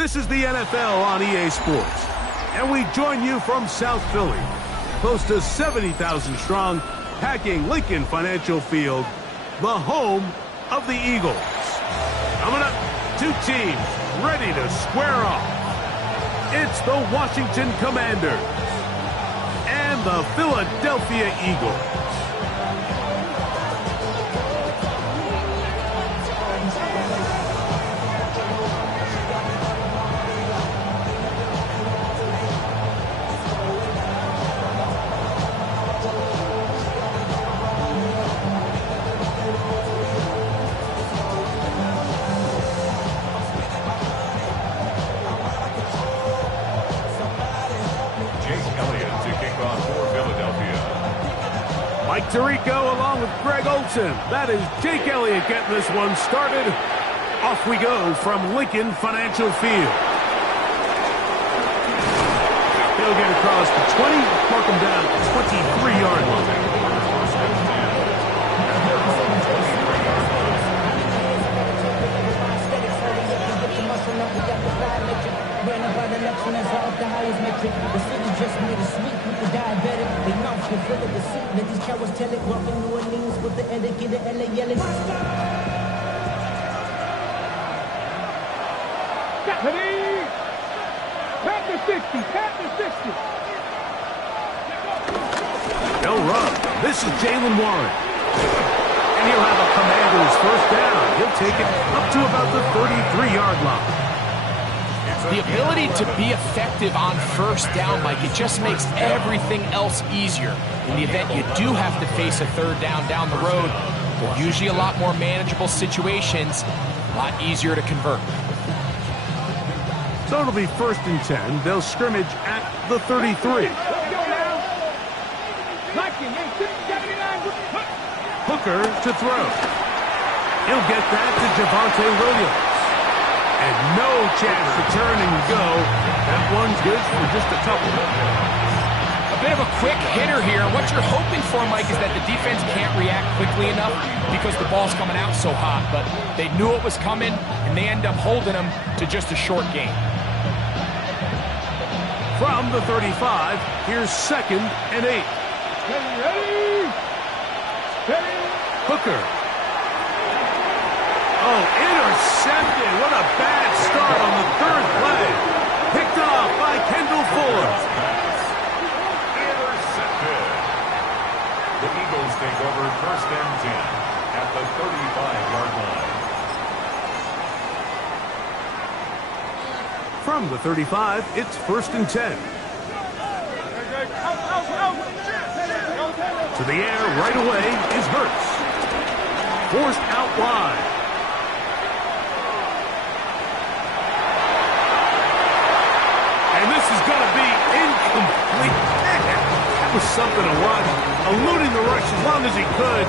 This is the NFL on EA Sports, and we join you from South Philly, close to 70,000 strong, packing Lincoln Financial Field, the home of the Eagles. Coming up, two teams ready to square off. It's the Washington Commanders and the Philadelphia Eagles. Tirico along with Greg Olsen. That is Jake Elliott getting this one started. Off we go from Lincoln Financial Field. He'll get across the 20, mark him down at the 23-yard line. The highest metric. The city just made a sweep with the diabetic. They mouth can fill it the seat. Let these cowards tell it. Walking New Orleans with the etiquette of LA yelling. Pat the 60. Pat the 60. They'll run. This is Jaylen Warren. And he'll have a Commander's first down. He'll take it up to about the 33-yard line. The ability to be effective on first down, Mike, it just makes everything else easier. In the event you do have to face a third down the road, they're usually a lot more manageable situations, a lot easier to convert. So it'll be 1st and 10. They'll scrimmage at the 33. Hooker to throw. He'll get that to Javonte Williams. And no chance to turn and go. That one's good for just a couple. A bit of a quick hitter here. What you're hoping for, Mike, is that the defense can't react quickly enough because the ball's coming out so hot. But they knew it was coming, and they end up holding them to just a short gain. From the 35, here's 2nd and 8. Ready? Hooker. Oh, intercepted. What a bad start on the 3rd play. Picked off by Kendall Fuller. Intercepted. The Eagles take over 1st and 10 at the 35-yard line. From the 35, it's 1st and 10. To the air right away is Hurts. Forced out wide. And this is going to be incomplete. That was something to watch. Eluding the rush as long as he could,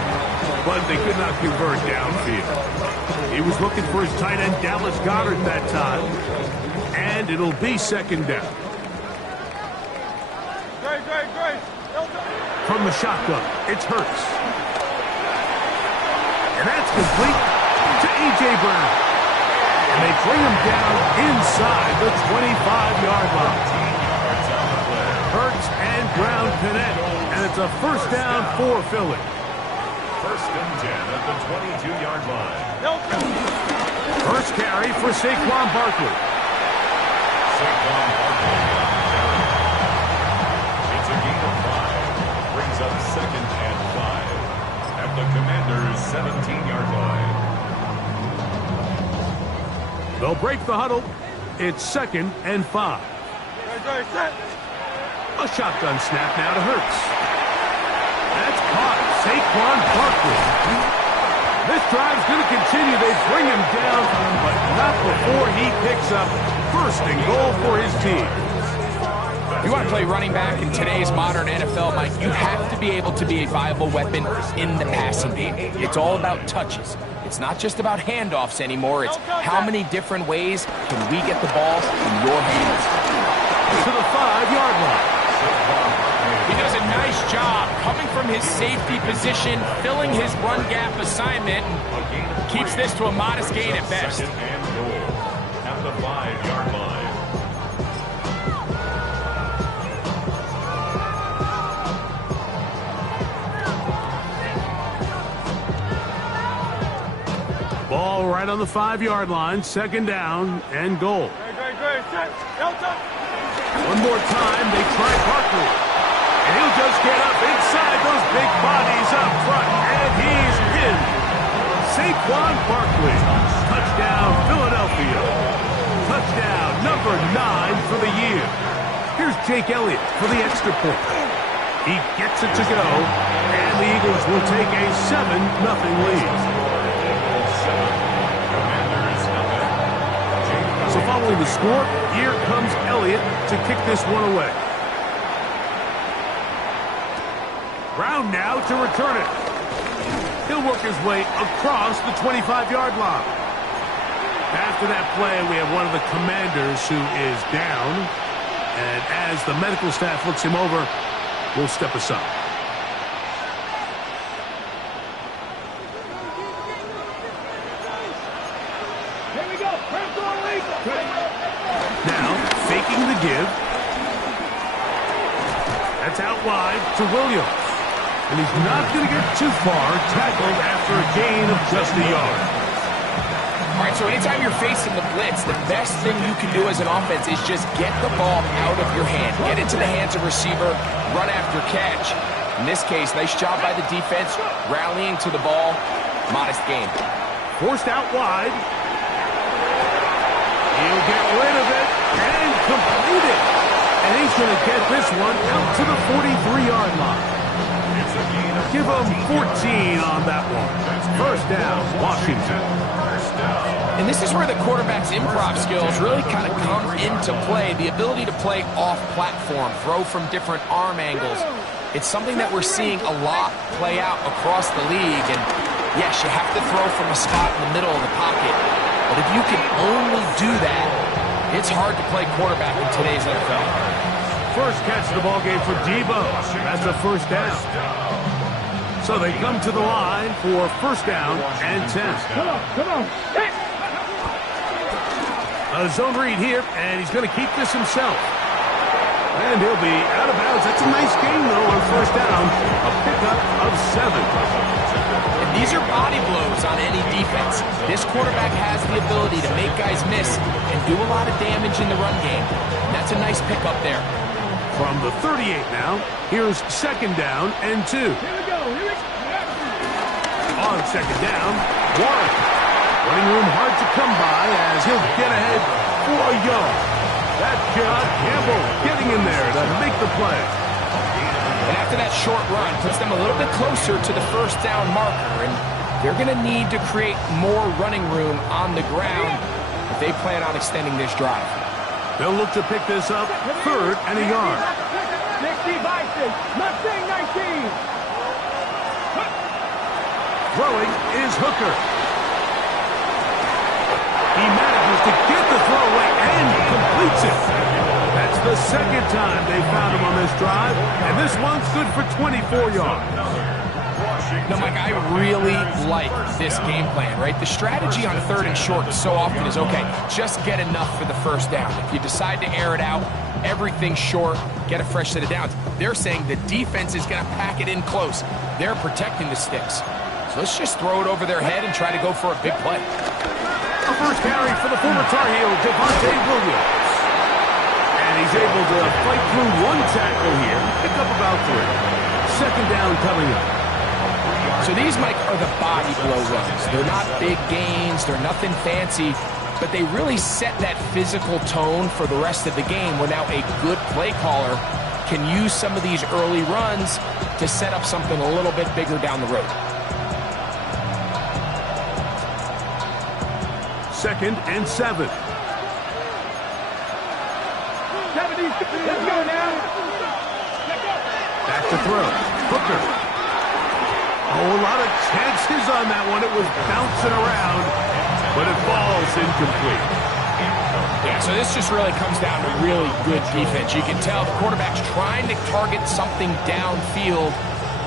but they could not convert downfield. He was looking for his tight end, Dallas Goedert, that time. And it'll be 2nd down. From the shotgun, it's Hurts. And that's complete to A.J. Brown. And they bring him down inside the 25-yard line. Hurts and Brown connect, and it's a 1st down for Philly. 1st and 10 at the 22-yard line. First carry for Saquon Barkley. Saquon Barkley. It's a gain of 5. Brings up 2nd and 5 at the Commanders' 17-yard line. They'll break the huddle. It's 2nd and 5. A shotgun snap now to Hurts. That's caught. Saquon Barkley. This drive's going to continue. They bring him down, but not before he picks up 1st and goal for his team. If you want to play running back in today's modern NFL, Mike, you have to be able to be a viable weapon in the passing game. It's all about touches. It's not just about handoffs anymore. It's how many different ways can we get the ball in your hands. To the 5-yard line. He does a nice job coming from his safety position, filling his run gap assignment, and keeps this to a modest gain at best. at the 5-yard line. Ball right on the 5-yard line, second down and goal. One more time, they try Barkley. And he'll just get up inside those big bodies up front. And he's in. Saquon Barkley. Touchdown, Philadelphia. Touchdown, number 9 for the year. Here's Jake Elliott for the extra point. He gets it to go. And the Eagles will take a 7-0 lead. So following the score, here comes Elliott to kick this one away. Brown now to return it. He'll work his way across the 25-yard line. After that play, we have one of the Commanders who is down. And as the medical staff looks him over, we'll step aside. Now, faking the give. That's out wide to Williams. And he's not going to get too far, tackled after a gain of just a yard. All right, so anytime you're facing the blitz, the best thing you can do as an offense is just get the ball out of your hand. Get into the hands of receiver, run after catch. In this case, nice job by the defense, rallying to the ball. Modest gain. Forced out wide. He'll get rid of it and complete it. And he's going to get this one out to the 43-yard line. Give him 14 on that one. First down, Washington. And this is where the quarterback's improv skills really kind of come into play. The ability to play off-platform, throw from different arm angles. It's something that we're seeing a lot play out across the league. And yes, you have to throw from a spot in the middle of the pocket. But if you can only do that, it's hard to play quarterback in today's NFL. First catch of the ball game for Debo. That's a first down. So they come to the line for first down and 10. Come on. Hey. A zone read here, and he's going to keep this himself. And he'll be out of bounds. That's a nice gain, though, on first down. A pickup of 7. And these are body blows on any defense. This quarterback has the ability to make guys miss and do a lot of damage in the run game. And that's a nice pickup there. From the 38 now, here's second down and 2. Here we go. On second down, Warren. Running room hard to come by as he'll get ahead for a yard. That's John Campbell getting in there to make the play. And after that short run, puts them a little bit closer to the first down marker. And they're going to need to create more running room on the ground if they plan on extending this drive. They'll look to pick this up, third and a yard. 60 Bison, Mustang 19. Throwing is Hooker. He manages to get the throw away and completes it. That's the second time they found him on this drive, and this one's good for 24 yards. Now, Mike, I really like this game plan, right? The strategy on third and short so often is, okay, just get enough for the first down. If you decide to air it out, everything short, get a fresh set of downs. They're saying the defense is going to pack it in close. They're protecting the sticks. So let's just throw it over their head and try to go for a big play. The first carry for the former Tar Heel, Javonte Williams. And he's able to fight through one tackle here, pick up about 3. Second down coming up. So these, Mike, are the body blow runs. They're not big gains. They're nothing fancy. But they really set that physical tone for the rest of the game where now a good play caller can use some of these early runs to set up something a little bit bigger down the road. Second and 7. 70, let's go now. Back to throw. Hooker. Oh, a lot of chances on that one. It was bouncing around, but it falls incomplete. Yeah, so this just really comes down to really good defense. You can tell the quarterback's trying to target something downfield,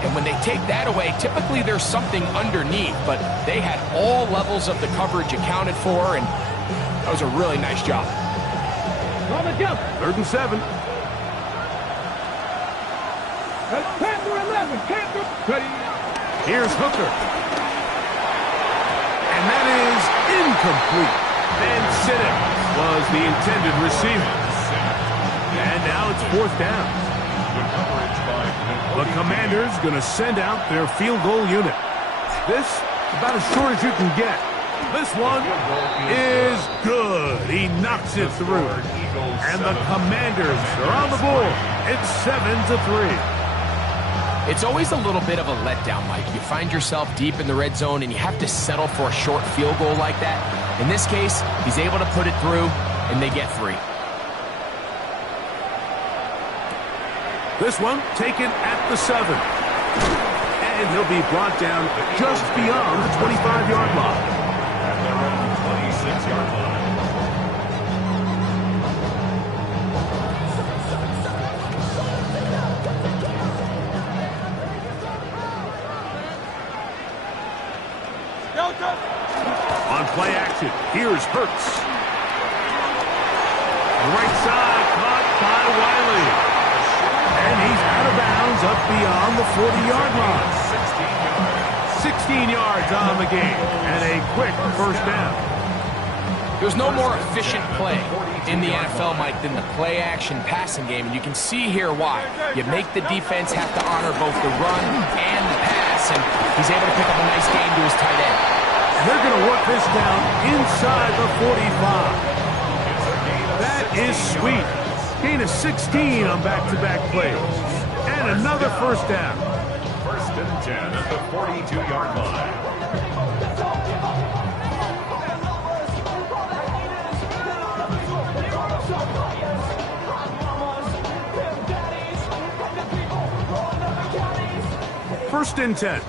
And when they take that away, typically there's something underneath, but they had all levels of the coverage accounted for, and that was a really nice job. On the jump. 3rd and 7. Panther 11. Panther. Ready. Here's Hooker. And that is incomplete. Van Sittons was the intended receiver. And now it's 4th down. The Commanders going to send out their field goal unit. This about as short as you can get. This one is good. He knocks it through. And the Commanders are on the board. It's 7-3. It's always a little bit of a letdown, Mike. You find yourself deep in the red zone and you have to settle for a short field goal like that. In this case, he's able to put it through, and they get 3. This one taken at the 7. And he'll be brought down just beyond the 25-yard line. At their own 26-yard line. On play action, here's Hurts. Right side, caught by Wiley. And he's out of bounds up beyond the 40-yard line. 16 yards on the game, and a quick 1st down. There's no more efficient play in the NFL, Mike, than the play-action passing game, and you can see here why. You make the defense have to honor both the run and the pass, and he's able to pick up a nice gain to his tight end. And they're going to work this down inside the 45. That is sweet. Gain of 16 on back-to-back plays. And another 1st down. 1st and 10 at the 42-yard line. First and 10.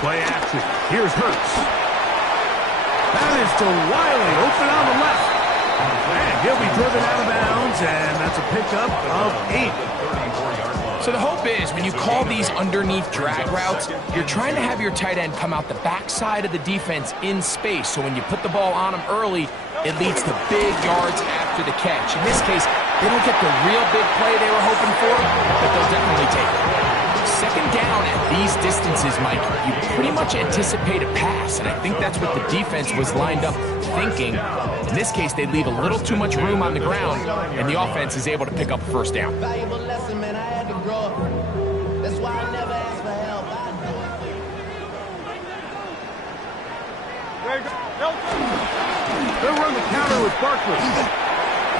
Play action. Here's Hurts. That is to Wiley, open on the left. And he'll be driven out of bounds, and that's a pickup of 8. So the hope is when you call these underneath drag routes, you're trying to have your tight end come out the backside of the defense in space. So when you put the ball on him early, it leads to big yards after the catch. In this case, they don't get the real big play they were hoping for, but they'll definitely take it. 2nd down at these distances, Mike, you pretty much anticipate a pass, and I think that's what the defense was lined up thinking. In this case, they leave a little too much room on the ground, and the offense is able to pick up a 1st down. Valuable lesson, man. I had to grow up. That's why I never asked for help. They'll run the counter with Barkley.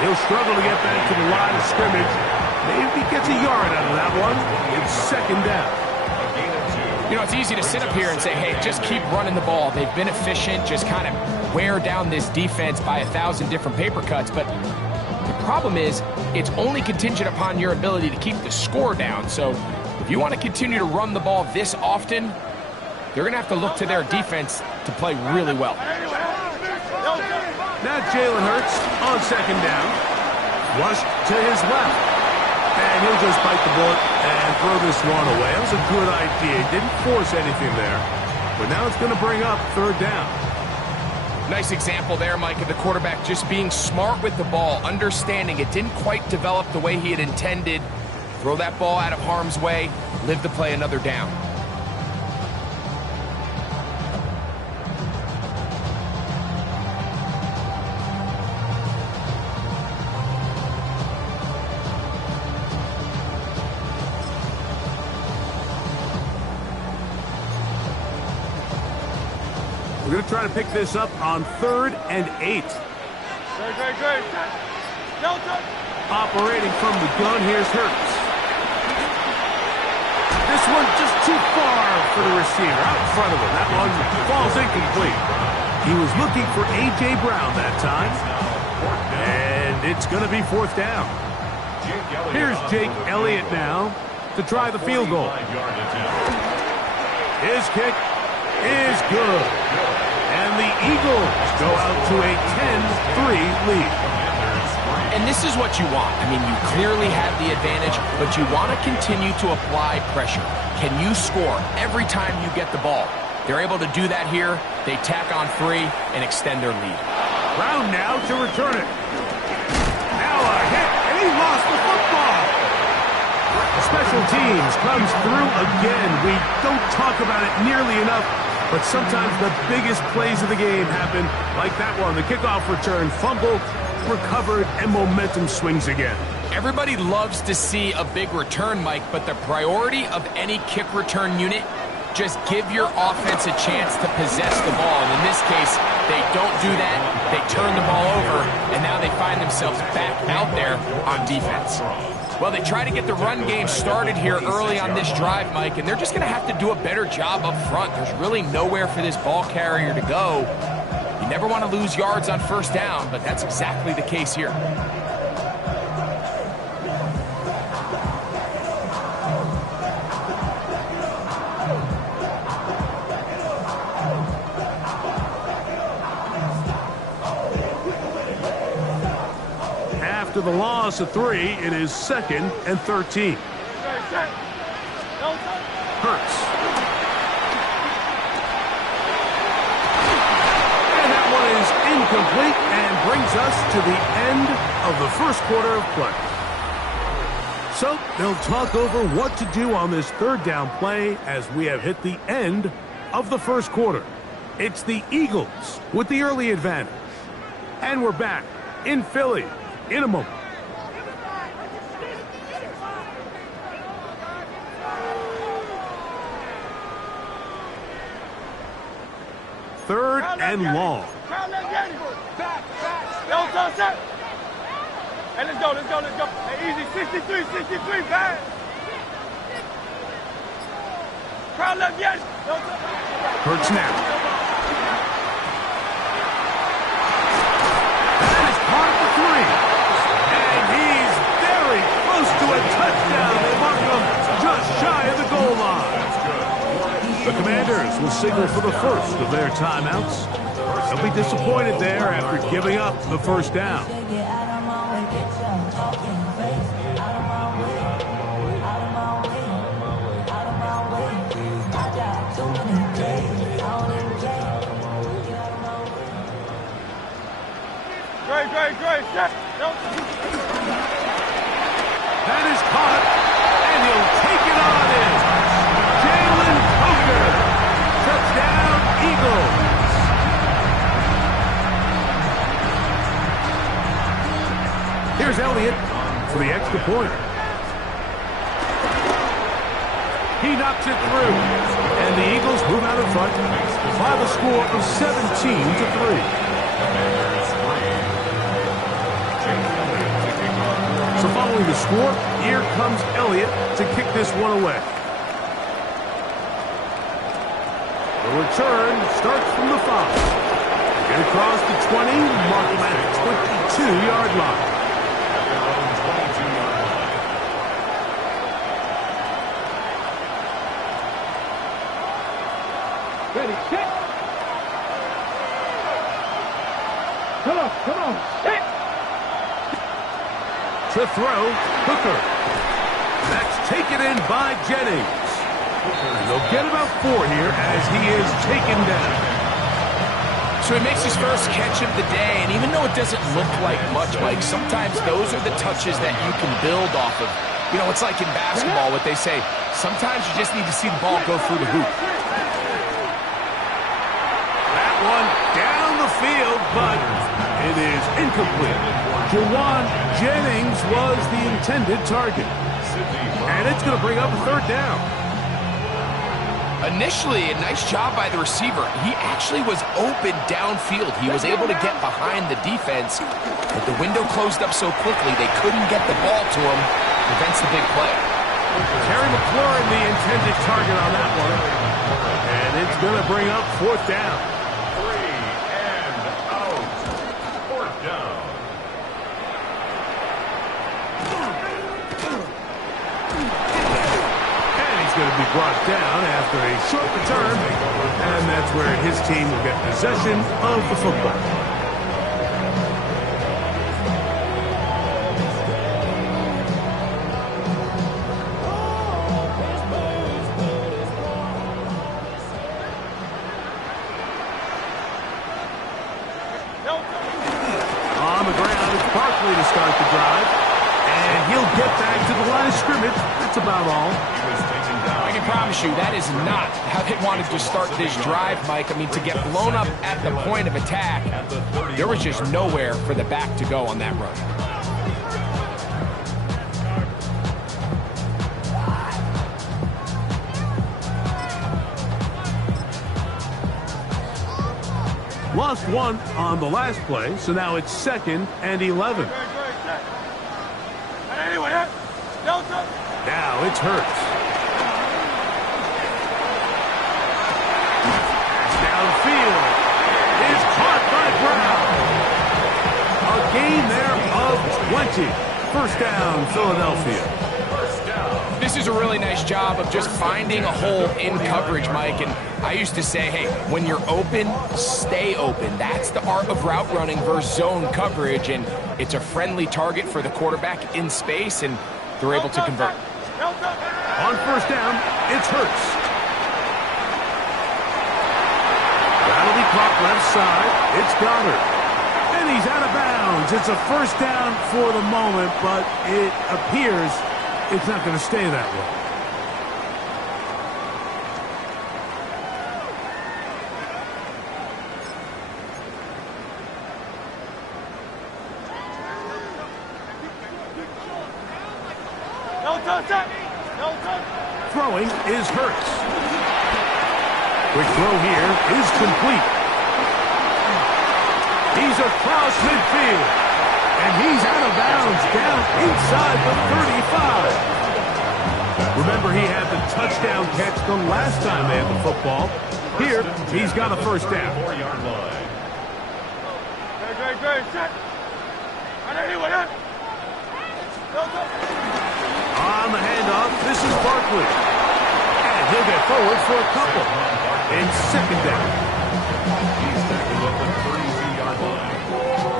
He'll struggle to get back to the line of scrimmage. Maybe gets a yard out of that one. It's 2nd down. You know, it's easy to sit up here and say, hey, just keep running the ball. They've been efficient, just kind of wear down this defense by 1,000 different paper cuts. But the problem is it's only contingent upon your ability to keep the score down. So if you want to continue to run the ball this often, they're going to have to look to their defense to play really well. Now Jalen Hurts on 2nd down. Rushed to his left. And he'll just bite the bullet and throw this one away. That was a good idea. Didn't force anything there. But now it's going to bring up 3rd down. Nice example there, Mike, of the quarterback just being smart with the ball, understanding it didn't quite develop the way he had intended. Throw that ball out of harm's way, live to play another down. We're going to try to pick this up on 3rd and 8. Great. Delta. Operating from the gun, here's Hurts. This one just too far for the receiver, out in front of him. That one falls incomplete. He was looking for A.J. Brown that time. And it's going to be 4th down. Here's Jake Elliott now to try the field goal. His kick is good. And the Eagles go out to a 10-3 lead. And this is what you want. I mean, you clearly have the advantage, but you want to continue to apply pressure. Can you score every time you get the ball? They're able to do that here. They tack on 3 and extend their lead. Brown now to return it. Now a hit, and he lost the football. Special teams comes through again. We don't talk about it nearly enough, but sometimes the biggest plays of the game happen like that one. The kickoff return, fumble, recovered, and momentum swings again. Everybody loves to see a big return, Mike, but the priority of any kick return unit, just give your offense a chance to possess the ball. And in this case, they don't do that. They turn the ball over, and now they find themselves back out there on defense. Well, they try to get the run game started here early on this drive, Mike, and they're just going to have to do a better job up front. There's really nowhere for this ball carrier to go. You never want to lose yards on first down, but that's exactly the case here. After the loss of 3, it is 2nd and 13. Hurts. And that one is incomplete and brings us to the end of the first quarter of play. So they'll talk over what to do on this 3rd down play as we have hit the end of the first quarter. It's the Eagles with the early advantage. And we're back in Philly in a moment. Third and long. Hey, let's go. Hey, easy, 63, back. Crowd left, yes. Hurts now. That is caught for 3. And he's very close to a touchdown. They mark him just shy of the goal line. The Commanders will signal for the first of their timeouts. They'll be disappointed there after giving up the first down. Great. That is caught, and he'll take it on in. Jalen Coker. Touchdown, Eagles. Here's Elliott for the extra point. He knocks it through, and the Eagles move out in front by the score of 17-3. So following the score, here comes Elliott to kick this one away. The return starts from the 5. Get across the 20, mark him at the 22-yard line. Ready, set. Come on, set. To throw, Hooker. That's taken in by Jennings. And they'll get about 4 here as he is taken down. So he makes his first catch of the day, and even though it doesn't look like much, Mike, sometimes those are the touches that you can build off of. You know, it's like in basketball, what they say, sometimes you just need to see the ball go through the hoop. That one down the field, but it is incomplete. Juwan Jennings was the intended target. And it's going to bring up a 3rd down. Initially, a nice job by the receiver. He actually was open downfield. He was able to get behind the defense, but the window closed up so quickly they couldn't get the ball to him. Prevents the big play. Terry McLaurin, the intended target on that one. And it's going to bring up 4th down. 3 and out. 4th down. Going to be brought down after a short return, and that's where his team will get possession of the football. way to start the drive. And he'll get back to the line of scrimmage. That's about all. I can promise you that is not how they wanted to start this drive, Mike. I mean, to get blown up at the point of attack, there was just nowhere for the back to go on that run. Lost one on the last play, so now it's 2nd and 11. Now it's Hurts. Pass downfield is caught by Brown. A gain there of 20. First down, Philadelphia. This is a really nice job of just finding a hole in coverage, Mike. And I used to say, hey, when you're open, stay open. That's the art of route running versus zone coverage. And it's a friendly target for the quarterback in space, and they're able to convert. On first down, it's Hurts. That'll be caught left side. It's Goddard. And he's out of bounds. It's a first down for the moment, but it appears it's not going to stay that way. Throwing is Hurts. Quick throw here is complete. He's across midfield. And he's out of bounds down inside the 35. Remember, he had the touchdown catch the last time they had the football. Here, he's got a first down. On the handoff, this is Barkley. And he'll get forward for a couple. In second down. He's tackled at the 32-yard line.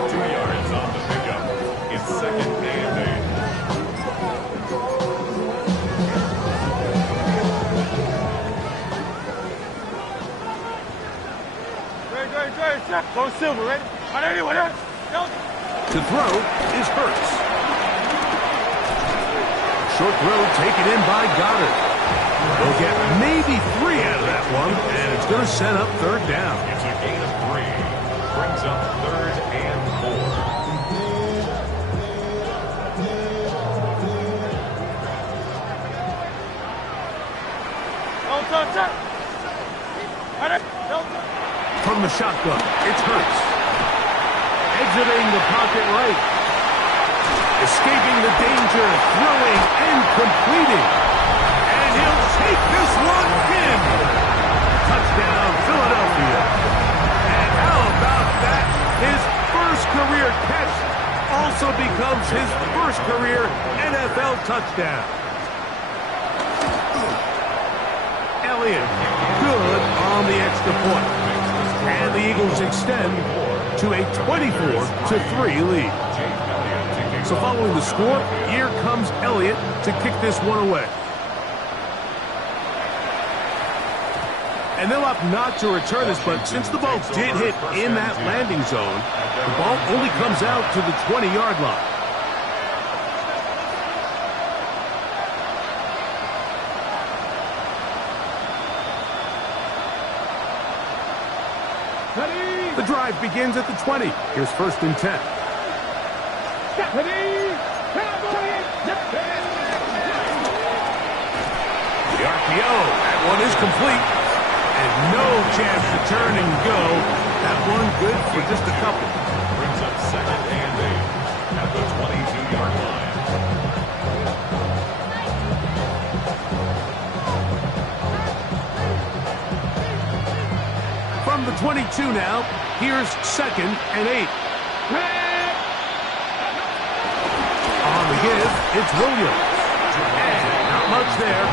2 yards on the pickup. It's 2nd and 8. Go Silver, ready? To throw is Hurts. Short throw taken in by Goddard. They'll get maybe 3 out of that one, and it's going to set up third down. It's a gain of 3. Brings up 3rd and 4. From the shotgun, it's Hurts. Exiting the pocket right. Escaping the danger, throwing and completing. And he'll take this one in. Touchdown, Philadelphia. And how about that? His first career catch also becomes his first career NFL touchdown. Elliott, good on the extra point. And the Eagles extend to a 24-3 lead. So following the score, here comes Elliott to kick this one away. And they'll opt not to return this, but since the ball did hit in that landing zone, the ball only comes out to the 20-yard line. The drive begins at the 20. Here's 1st and 10. The RPO, that one is complete. And no chance to turn and go. That one good for just a couple. Brings up 2nd and 8 at the 22-yard line. From the 22 now, here's 2nd and 8. On the give, it's Williams. And not much there.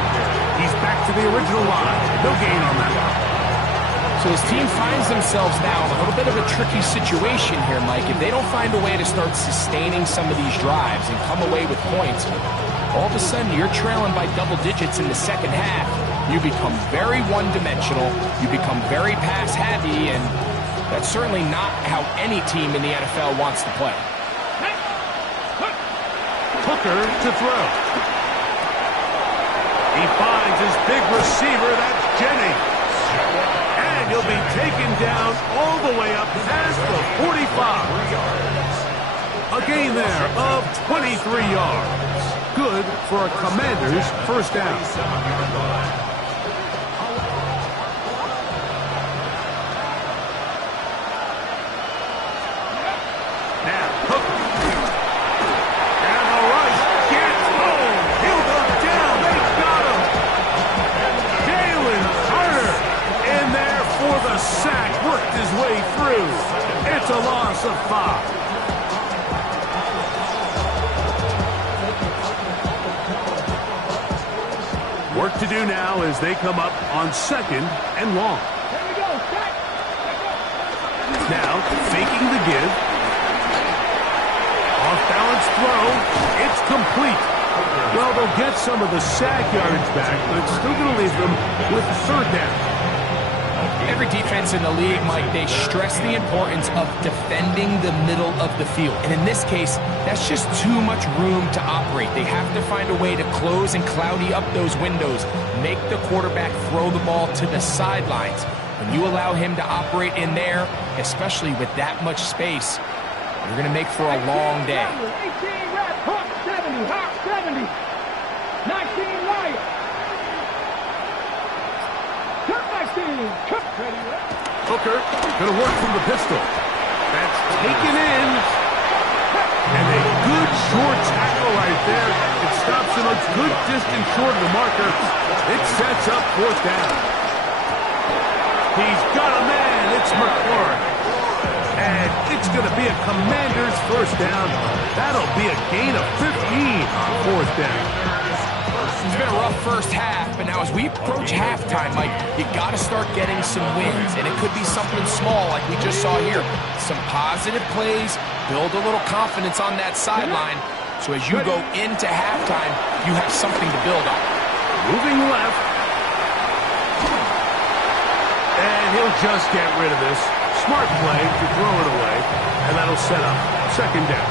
He's back to the original line. No gain on that one. So his team finds themselves now in a little bit of a tricky situation here, Mike. If they don't find a way to start sustaining some of these drives and come away with points, all of a sudden you're trailing by double digits in the second half. You become very one-dimensional. You become very pass-heavy, and that's certainly not how any team in the NFL wants to play. Hooker to throw. He finds his big receiver, that's Jennings. And he'll be taken down all the way up past the 45. A gain there of 23 yards. Good for a Commanders first down. Now, Hooker. And the rush gets home. He'll go down. They got him. Jalen Carter in there for the sack. Worked his way through. It's a loss of 5. Work to do now as they come up on 2nd and long. Now, faking the give. Off-balance throw. It's complete. Well, they'll get some of the sack yardage back, but it's still going to leave them with 3rd down. Every defense in the league, Mike, they stress the importance of defending the middle of the field. And in this case, that's just too much room to operate. They have to find a way to close and cloudy up those windows, make the quarterback throw the ball to the sidelines. When you allow him to operate in there, especially with that much space, you're going to make for a long day. 18 reps, Hawk 70, Hawk 70. 19 Wyatt. Cook 19, Cook ready. Hooker going to work from the pistol. That's taken in. And a good short tackle right there. It stops him a good distance short of the marker. It sets up 4th down. He's got a man. It's McLaurin. And it's going to be a Commander's first down. That'll be a gain of 15 on 4th down. It's been a rough first half, but now as we approach halftime, Mike, you got to start getting some wins. And it could be something small like we just saw here. Some positive plays, build a little confidence on that sideline. So as you go into halftime, you have something to build on. Moving left. And he'll just get rid of this. Smart play to throw it away, and that'll set up 2nd down.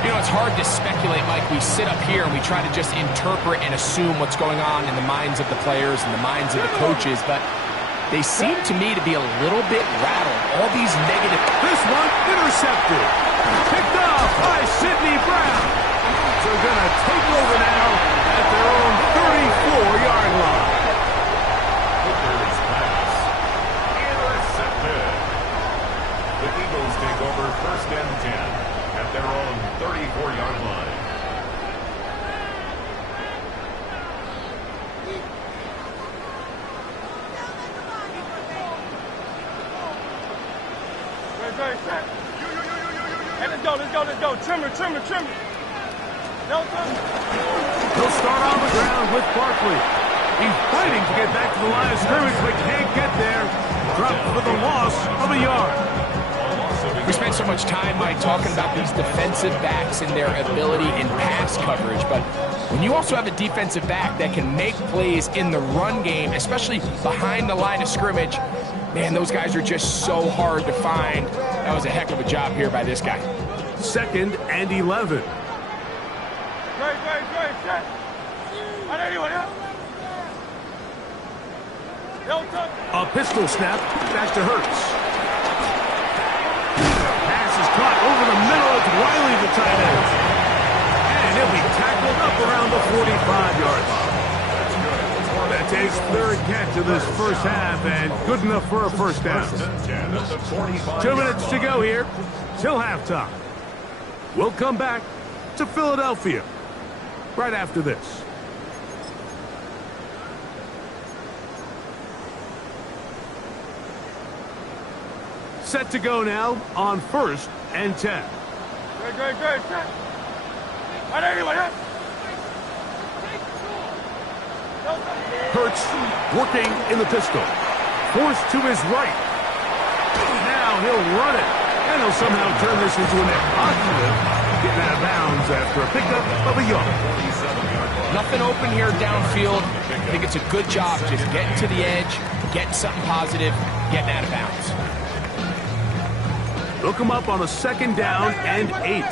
You know, it's hard to speculate, Mike. We sit up here and we try to just interpret and assume what's going on in the minds of the players and the minds of the coaches, but they seem to me to be a little bit rattled. All these negative... This one intercepted. Picked off by Sidney Brown. So they're going to take over now at their own 34-yard line. Hooker's pass. Intercepted. The Eagles take over 1st and 10 at their own 34-yard line. Ready, set. Hey, let's go. Trimmer. He'll start on the ground with Barkley. He's fighting to get back to the line of scrimmage, but can't get there. Dropped for the loss of a yard. We spent so much time, Mike, talking about these defensive backs and their ability in pass coverage, but when you also have a defensive back that can make plays in the run game, especially behind the line of scrimmage, man, those guys are just so hard to find. That was a heck of a job here by this guy. 2nd and 11. Great, set. Anyone else? A pistol snap back to Hurts. Pass is caught over the middle. It's Wiley, the tight end. And he'll be tackled up around the 45-yard line. That's his 3rd catch of this first half, and good enough for a first down. 2 minutes to go here till halftime. We'll come back to Philadelphia right after this. Set to go now on 1st and 10. Great, set. Anyone else? Hurts working in the pistol. Forced to his right. Now he'll run it. And he'll somehow turn this into a net positive. Getting out of bounds after a pickup of a yard. Nothing open here downfield. I think it's a good job just getting to the edge, getting something positive, getting out of bounds. They'll come up on a 2nd down and 8.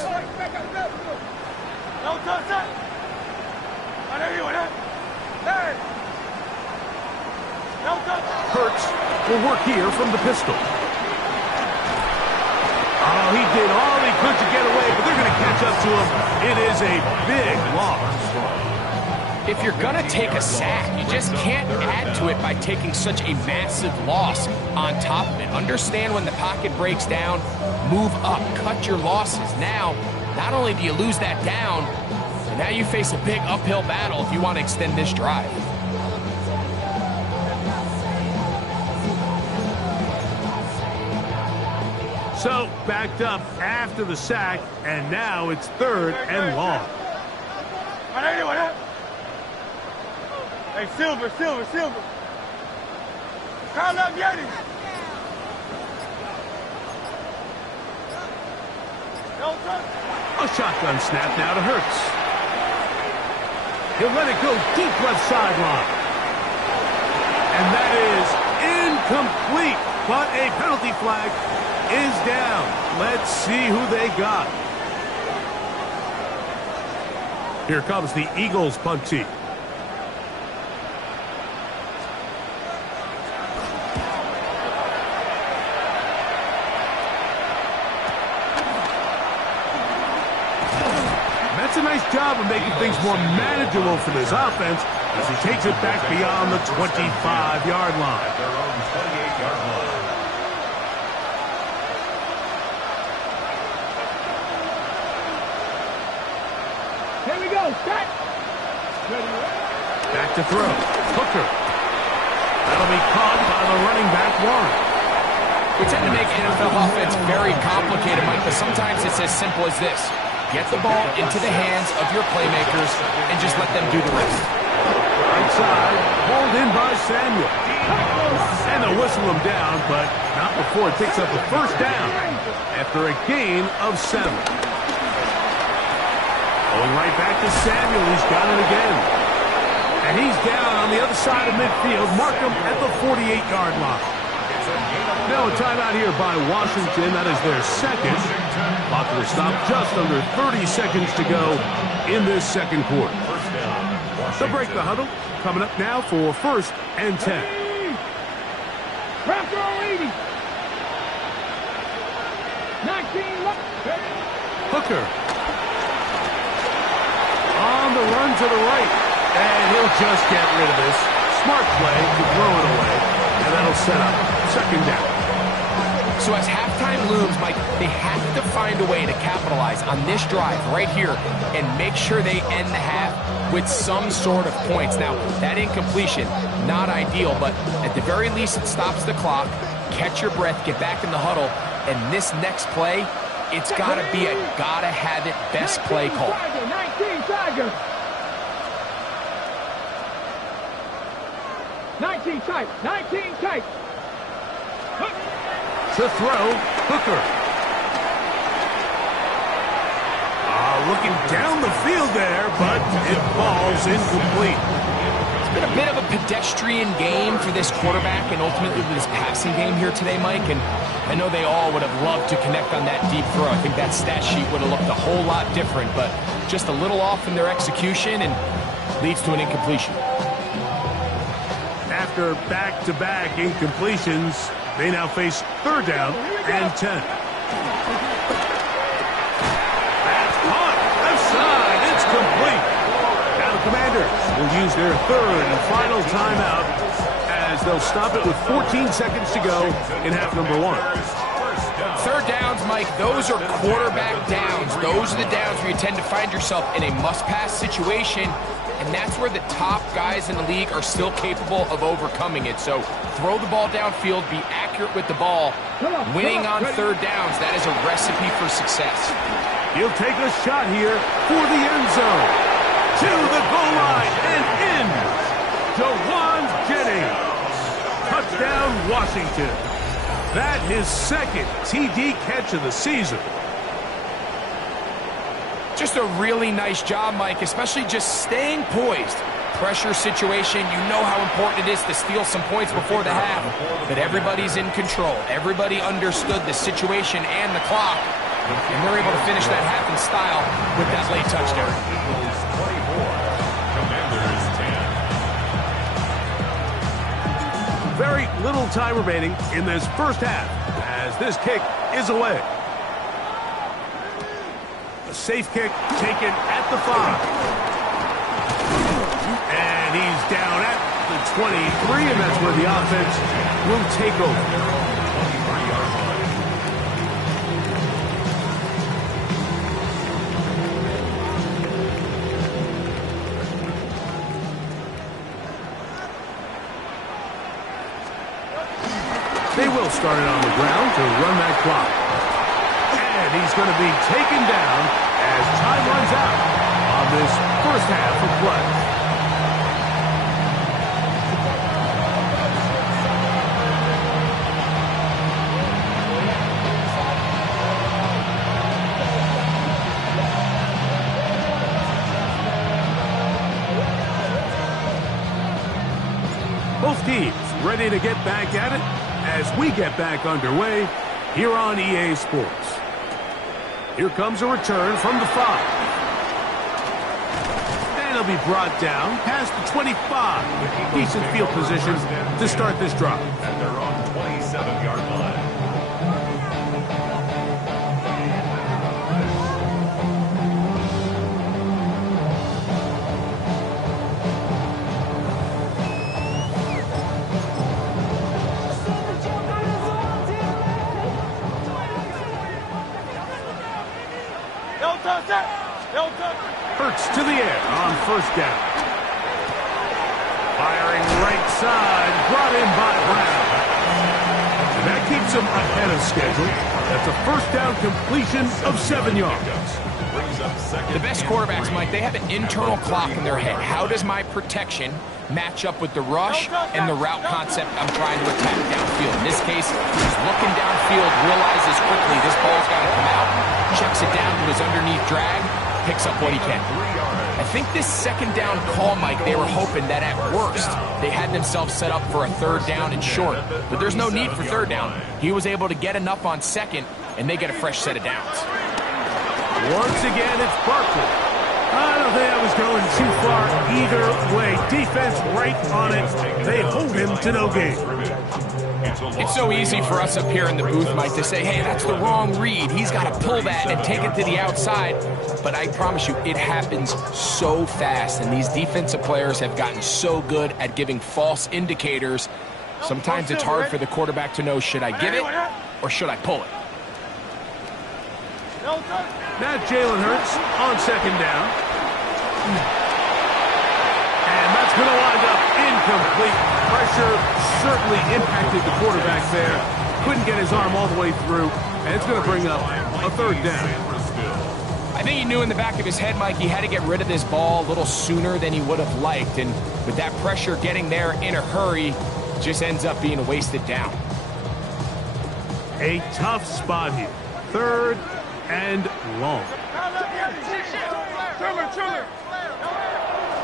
Hurts will work here from the pistol. Oh, he did all he could to get away, but they're going to catch up to him. It is a big loss. If you're going to take a sack, you just can't add to it by taking such a massive loss on top of it. Understand when the pocket breaks down, move up, cut your losses. Now, not only do you lose that down, but now you face a big uphill battle if you want to extend this drive. So, backed up after the sack, and now it's 3rd and long. Hey, Silver. Call up Yeti. A shotgun snap now to Hurts. He'll let it go deep left sideline. And that is incomplete, but a penalty flag is down. Let's see who they got. Here comes the Eagles punt team. That's a nice job of making things more manageable for this offense as he takes it back beyond the 25-yard line. At their own 28-yard line. Here we go. Set. Back to throw. Hooker. That'll be caught by the running back, Warren. We tend to make NFL offense very complicated, Mike, but sometimes it's as simple as this. Get the ball into the hands of your playmakers and just let them do the rest. Right side, pulled in by Samuel. And they'll whistle him down, but not before it picks up a first down after a gain of 7. Going right back to Samuel. He's got it again. And he's down on the other side of midfield. Mark him at the 48-yard line. Now a timeout here by Washington. That is their second. Clock will stop just under 30 seconds to go in this second quarter. They'll break the huddle. Coming up now for 1st and 10. Raptor 80. 19 left. Hooker. On the run to the right. And he'll just get rid of this. Smart play to throw it away. And that'll set up 2nd down. So as halftime looms, Mike, they have to find a way to capitalize on this drive right here and make sure they end the half with some sort of points. Now, that incompletion, not ideal, but at the very least it stops the clock. Catch your breath, get back in the huddle, and this next play, it's got to be a gotta-have-it best play call. 19 Tiger. 19 tight. 19 tight. To throw, Hooker. Looking down the field there, but it falls incomplete. It's been a bit of a pedestrian game for this quarterback and ultimately this passing game here today, Mike. And I know they all would have loved to connect on that deep throw. I think that stat sheet would have looked a whole lot different, but just a little off in their execution and leads to an incompletion. After back-to-back incompletions, they now face 3rd down and 10. That's caught. Left side. It's complete. Now the Commanders will use their 3rd and final timeout as they'll stop it with 14 seconds to go in half number 1. 3rd downs, Mike, those are quarterback downs. Those are the downs where you tend to find yourself in a must-pass situation, and that's where the top guys in the league are still capable of overcoming it. So throw the ball downfield, be accurate with the ball. Winning on 3rd downs, that is a recipe for success. He'll take a shot here for the end zone. To the goal line and in. Jawan Jennings. Touchdown, Washington. That his 2nd TD catch of the season. Just a really nice job, Mike, especially just staying poised. Pressure situation, you know how important it is to steal some points before the half, but everybody's in control. Everybody understood the situation and the clock, and they're able to finish that half in style with that late touchdown. Eagles 24, Commanders 10. Very little time remaining in this first half as this kick is away. A safe kick taken at the 5. And he's down at the 23, and that's where the offense will take over. They will start it on the ground to run that clock. And he's going to be taken down as time runs out on this first half of play. Both teams ready to get back at it as we get back underway here on EA Sports. Here comes a return from the 5. And he'll be brought down past the 25. Decent field position to start this drive. At their own 27-yard line. Hurts to the air on first down. Firing right side, brought in by Brown. And that keeps him ahead of schedule. That's a first down completion of 7 yards. The best quarterbacks, Mike, they have an internal clock in their head. How does my protection match up with the rush and the route concept I'm trying to attack downfield? In this case, he's looking downfield, realizes quickly this ball's got to come out, checks it down to his underneath drag, picks up what he can. I think this second down call, Mike, they were hoping that at worst they had themselves set up for a third down and short. But there's no need for third down. He was able to get enough on second, and they get a fresh set of downs. Once again, it's Barkley. I don't think I was going too far either way. Defense right on it. They hold him to no gain. It's so easy for us up here in the booth, Mike, to say, hey, that's the wrong read. He's got to pull that and take it to the outside. But I promise you, it happens so fast. And these defensive players have gotten so good at giving false indicators. Sometimes it's hard for the quarterback to know, should I give it or should I pull it? Now Jalen Hurts on second down. And that's going to wind up incomplete. Pressure certainly impacted the quarterback there. Couldn't get his arm all the way through. And it's going to bring up a third down. I think he knew in the back of his head, Mike, he had to get rid of this ball a little sooner than he would have liked. And with that pressure getting there in a hurry, just ends up being a wasted down. A tough spot here. Third and long.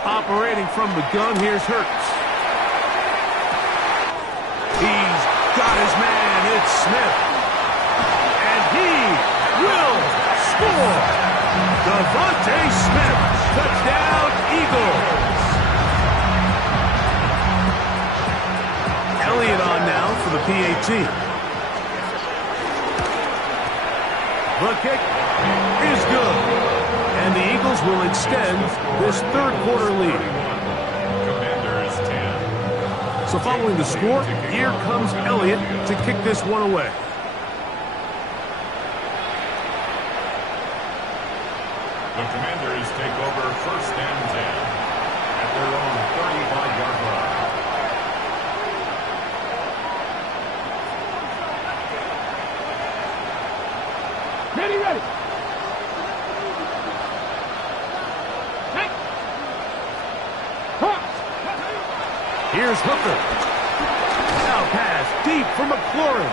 Operating from the gun, here's Hurts. He's got his man, it's Smith. And he will score. Devontae Smith, touchdown Eagles. Elliott on now for the PAT. The kick is good. And the Eagles will extend this third quarter lead. Commanders 10. So following the score, here comes Elliott to kick this one away. The Commanders take over first and 10 at their own 35-yard line. Ready. Here's Hooker. Now pass deep for McLaurin.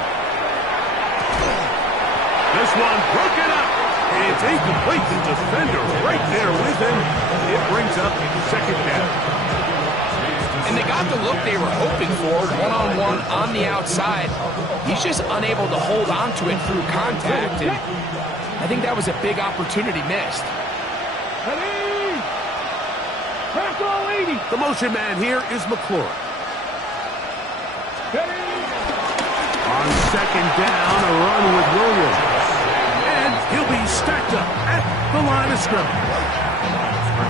This one broken up. It's incomplete. The defender right there with him. It brings up second down. And they got the look they were hoping for, one-on-one on the outside. He's just unable to hold on to it through contact, and I think that was a big opportunity missed. Back all 80. The motion man here is McLaurin. On second down, a run with Williams. And he'll be stacked up at the line of scrimmage.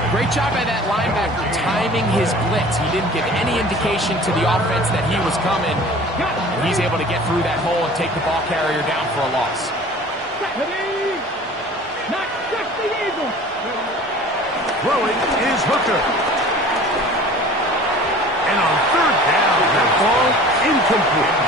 Great job by that linebacker timing his blitz. He didn't give any indication to the offense that he was coming. And he's able to get through that hole and take the ball carrier down for a loss. Throwing is Hooker. And on third down, that ball incomplete.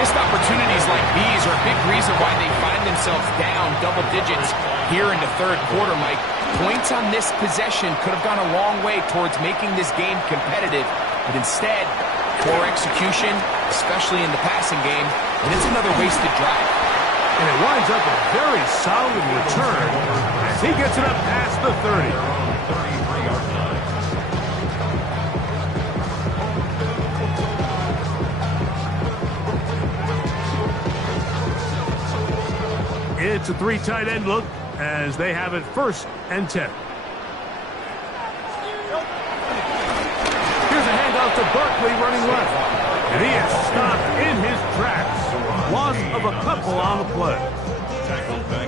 Missed opportunities like these are a big reason why they find themselves down double digits here in the third quarter, Mike. Points on this possession could have gone a long way towards making this game competitive, but instead, poor execution, especially in the passing game, and it's another wasted drive. And it winds up a very solid return as he gets it up past the 30. 33-yard line. It's a three tight end look as they have it 1st and 10. Here's a handoff to Barkley running left. And he is stopped in his tracks. Loss of a couple on the play.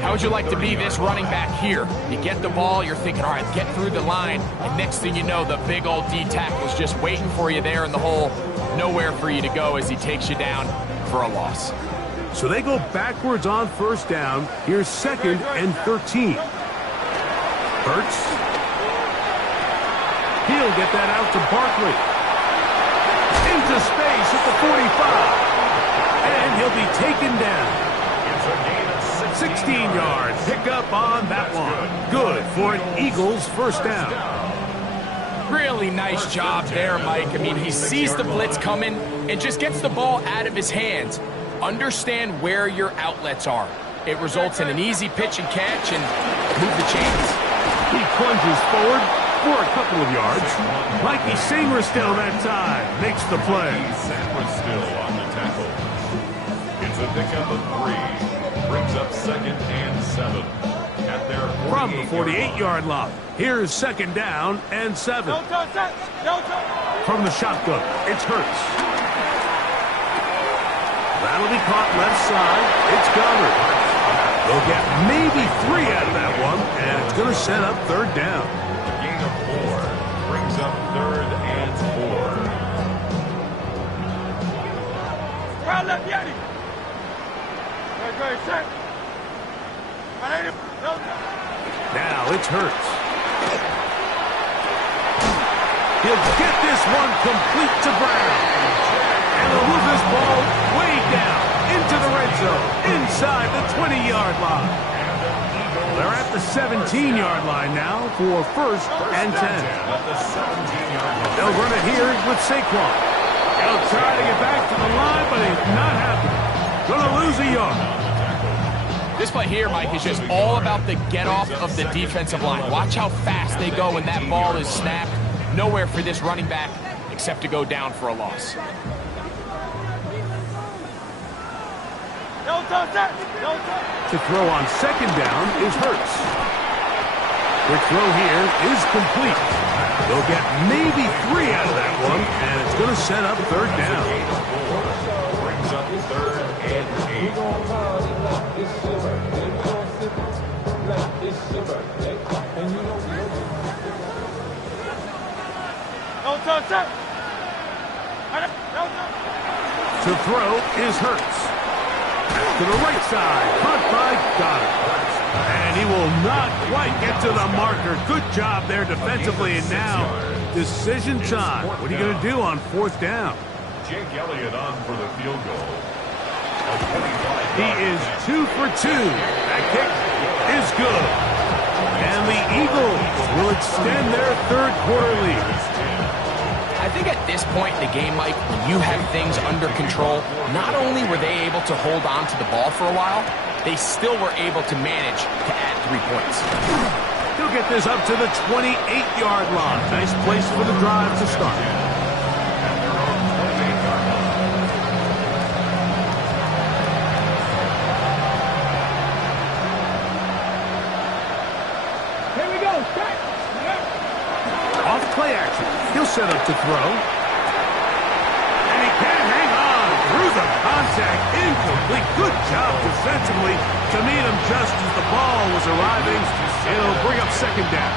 How would you like to be this running back here? You get the ball, you're thinking, all right, get through the line, and next thing you know, the big old D tackle's just waiting for you there in the hole. Nowhere for you to go as he takes you down for a loss. So they go backwards on 1st down. Here's 2nd and 13. Hurts. He'll get that out to Barkley. Into space at the 45. And he'll be taken down. 16 yards. Pick up on that one. Good for an Eagles 1st down. Really nice job there, Mike. I mean, he sees the blitz coming and just gets the ball out of his hands. Understand where your outlets are. It results in an easy pitch and catch and move the chains. He plunges forward for a couple of yards. Mikey Sainristil that time makes the play. Sainristil on the tackle. It's a pickup of 3. Brings up 2nd and 7. At their from the 48-yard line. Here's 2nd down and 7. From the shotgun, it's Hurts. That'll be caught left side. It's Goddard. They'll get maybe 3 out of that one, and it's going to set up 3rd down. A gain of 4 brings up 3rd and 4. Now it's Hurts. He'll get this one complete to Brown. And they'll move this ball way down into the red zone, inside the 20-yard line. They're at the 17-yard line now for 1st and 10. They'll run it here with Saquon. He'll try to get back to the line, but it's not happening. Gonna lose a yard. This play here, Mike, is just all about the get-off of the defensive line. Watch how fast they go when that ball is snapped. Nowhere for this running back except to go down for a loss. To throw on 2nd down is Hurts. The throw here is complete. They'll get maybe 3 out of that one, and it's going to set up 3rd down. Brings up 3rd and 8. To throw is Hurts. To the right side, caught by Goddard. And he will not quite get to the marker. Good job there defensively, and now decision time. What are you going to do on 4th down? Jake Elliott on for the field goal. He is 2 for 2. That kick is good. And the Eagles will extend their 3rd quarter lead. I think at this point in the game, Mike, when you have things under control, not only were they able to hold on to the ball for a while, they still were able to manage to add 3 points. He'll get this up to the 28-yard line. Nice place for the drive to start. Here we go. Start. Off play action. He'll set up to throw. And he can't hang sack, incomplete. Good job defensively to meet him just as the ball was arriving. It'll bring up second down.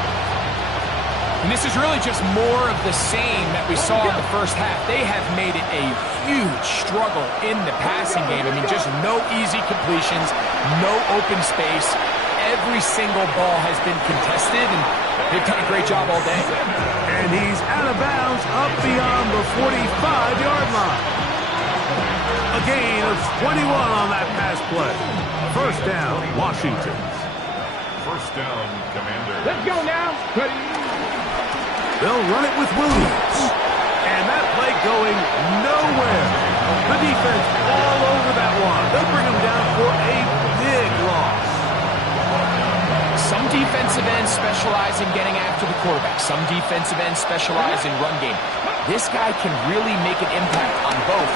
And this is really just more of the same that we saw in the first half. They have made it a huge struggle in the passing game. I mean, just no easy completions, no open space. Every single ball has been contested, and they've done a great job all day. And he's out of bounds up beyond the 45-yard line. A gain of 21 on that pass play. First down, Washington. First down, Commander. Let's go now. Ready? They'll run it with Williams. And that play going nowhere. The defense all over that one. They'll bring him down for a big loss. Some defensive ends specialize in getting after the quarterback. Some defensive ends specialize in run game. This guy can really make an impact on both,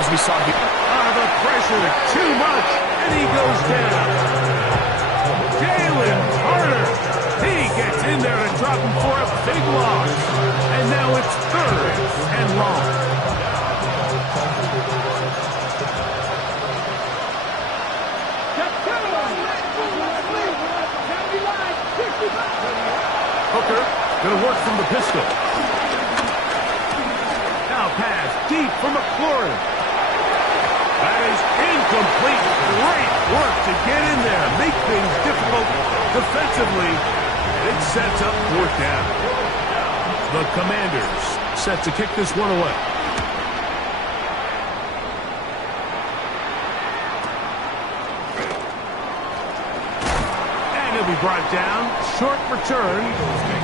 as we saw here. The pressure, too much, and he goes down. Jalen Carter. He gets in there and drop him for a big loss. And now it's third and long. Hooker gonna work from the pistol. Now pass deep for McLaurin. That is incomplete. Great work to get in there, make things difficult defensively. It sets up fourth down. The Commanders set to kick this one away. And he'll be brought down. Short return.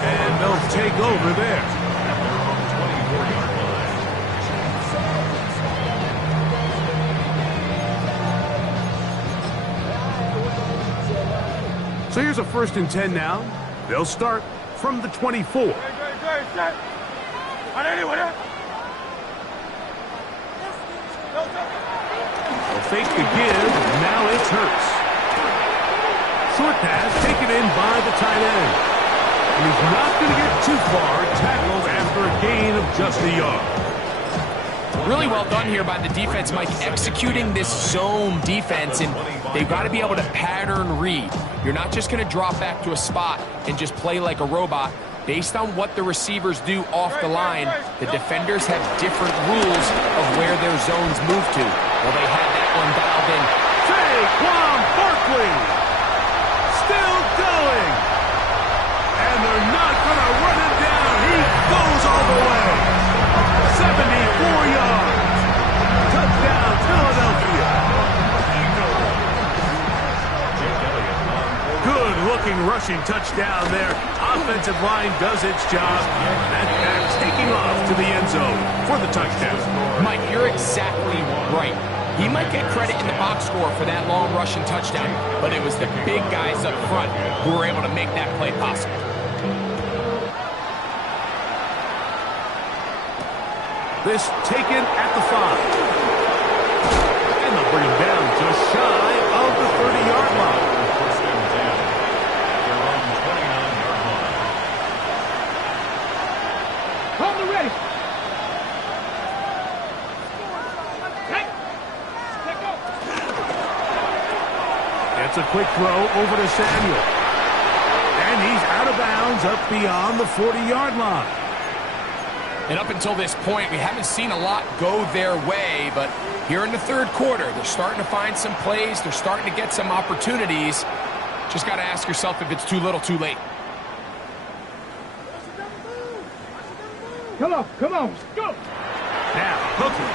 And they'll take over there. So here's a 1st and 10 now. They'll start from the 24. They'll fake the give. Now it's Hurts. Short pass taken in by the tight end. And he's not going to get too far. Tackled after a gain of just a yard. Really well done here by the defense, Mike, executing this zone defense, and they've got to be able to pattern read. You're not just going to drop back to a spot and just play like a robot. Based on what the receivers do off the line, the defenders have different rules of where their zones move to. Well, they had that one dialed in. Saquon Barkley still going. And they're not going to run him down. He goes all the way. 74 yards. Touchdown, Philadelphia. Good-looking rushing touchdown there. Offensive line does its job. And that's taking off to the end zone for the touchdown. Mike, you're exactly right. He might get credit in the box score for that long rushing touchdown, but it was the big guys up front who were able to make that play possible. This taken at the 5. And they'll bring him down just shy of the 30-yard line. First and 10. They're on the 29-yard line. Hold it ready. Hey. Let go. It's a quick throw over to Samuel. And he's out of bounds up beyond the 40-yard line. And up until this point, we haven't seen a lot go their way, but here in the third quarter, they're starting to find some plays. They're starting to get some opportunities. Just got to ask yourself if it's too little, too late. Come on, go. Now, Hooker.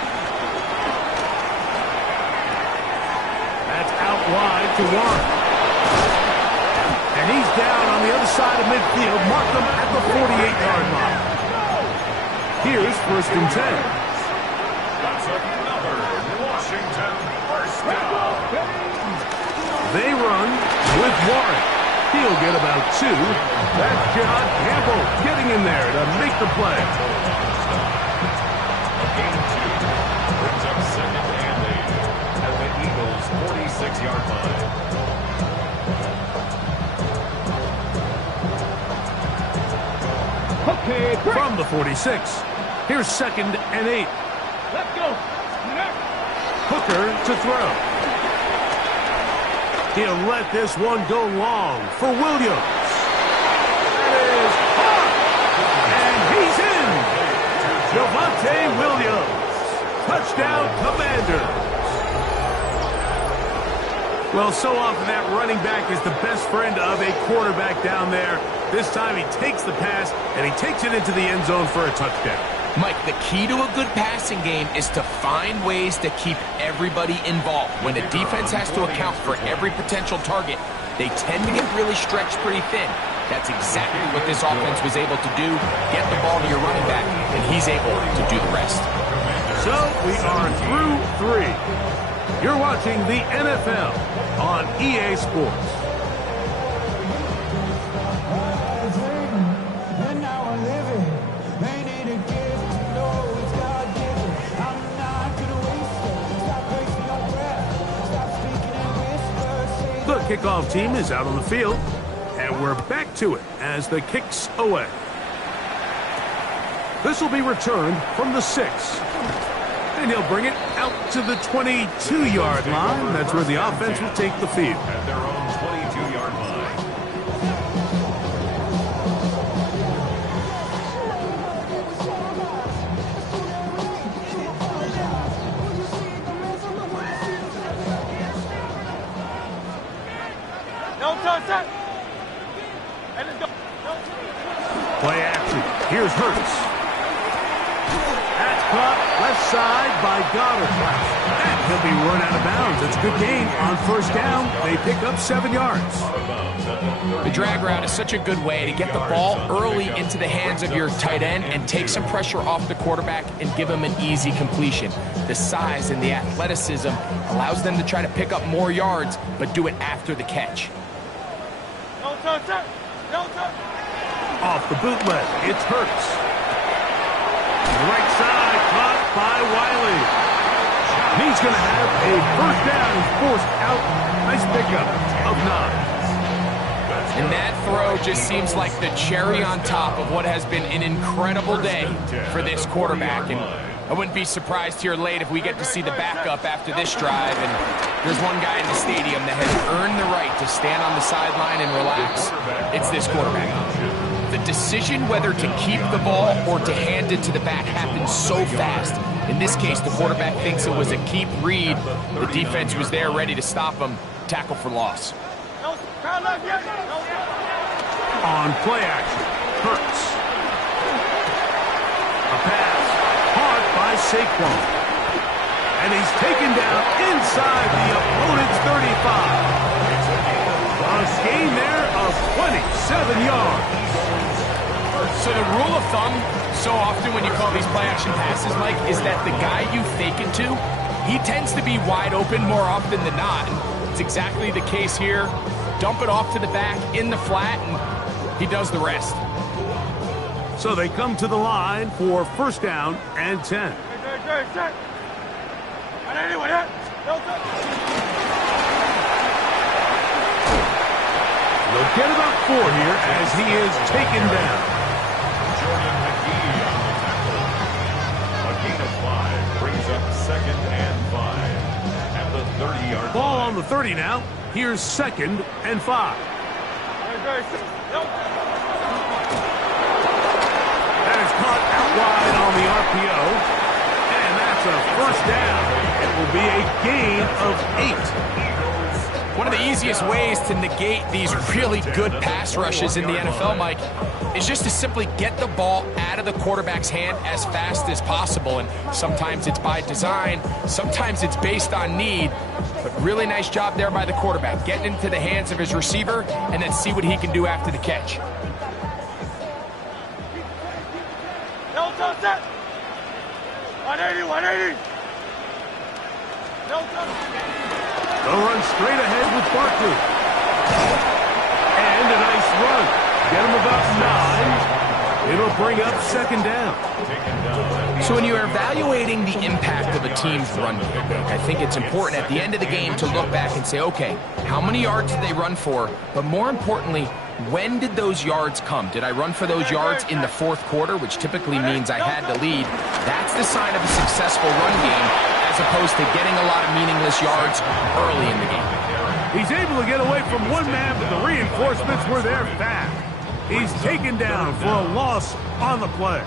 That's out wide to Warren. And he's down on the other side of midfield. Mark them at the 48-yard line. Here's 1st and 10. That's another Washington first down. They run with Warren. He'll get about 2. That's John Campbell getting in there to make the play. Gain 2 brings up 2nd and 8 at the Eagles' 46-yard line. Okay, break. From the 46. Here's 2nd and 8. Let's go. Hooker Tucker to throw. He'll let this one go long for Williams. That is caught. And he's in. Javonte Williams. Touchdown, Commanders. Well, so often that running back is the best friend of a quarterback down there. This time he takes the pass, and he takes it into the end zone for a touchdown. Mike, the key to a good passing game is to find ways to keep everybody involved. When a defense has to account for every potential target, they tend to get really stretched pretty thin. That's exactly what this offense was able to do. Get the ball to your running back, and he's able to do the rest. So we are through 3. You're watching the NFL on EA Sports. The kickoff team is out on the field, and we're back to it as the kick's away. This will be returned from the 6. And he'll bring it out to the 22-yard line. That's where the offense will take the field. At their own 22-yard line. Play action. Here's Hurts. Caught left side by Goddard. And he'll be run out of bounds. It's a good gain on first down. They pick up 7 yards. The drag route is such a good way to get the ball early into the hands of your tight end and take some pressure off the quarterback and give him an easy completion. The size and the athleticism allows them to try to pick up more yards, but do it after the catch. Off the bootleg, it's Hurts. Right side, caught by Wiley. He's going to have a first down. He's forced out. Nice pickup of 9. And that throw just seems like the cherry on top of what has been an incredible day for this quarterback. And I wouldn't be surprised here late if we get to see the backup after this drive. And there's one guy in the stadium that has earned the right to stand on the sideline and relax. It's this quarterback. The decision whether to keep the ball or to hand it to the back happens so fast. In this case, the quarterback thinks it was a keep read. The defense was there ready to stop him. Tackle for loss. On play action, Hurts. A pass caught by Saquon. And he's taken down inside the opponent's 35. A gain there of 27 yards. So the rule of thumb, so often when you call these play-action passes, Mike, is that the guy you fake it to, he tends to be wide open more often than not. And it's exactly the case here. Dump it off to the back in the flat, and he does the rest. So they come to the line for first down and 10. They'll get about 4 here as he is taken down. Jordan McGee on the tackle. A gain of 5 brings up 2nd and 5 at the 30-yard Ball line. on the 30 now. Here's 2nd and 5. That is caught out wide on the RPO. And that's a first down. It will be a gain of 8. One of the easiest ways to negate these really good pass rushes in the NFL, Mike, is just to simply get the ball out of the quarterback's hand as fast as possible. And sometimes it's by design, sometimes it's based on need. But really nice job there by the quarterback, getting into the hands of his receiver and then see what he can do after the catch. 180. They'll run straight ahead with Barkley. And a nice run. Get him about 9. It'll bring up 2nd down. So when you're evaluating the impact of a team's run game, I think it's important at the end of the game to look back and say, okay, how many yards did they run for? But more importantly, when did those yards come? Did I run for those yards in the 4th quarter, which typically means I had the lead? That's the sign of a successful run game, as opposed to getting a lot of meaningless yards early in the game. He's able to get away from one man, but the reinforcements were there fast. He's taken down for a loss on the play.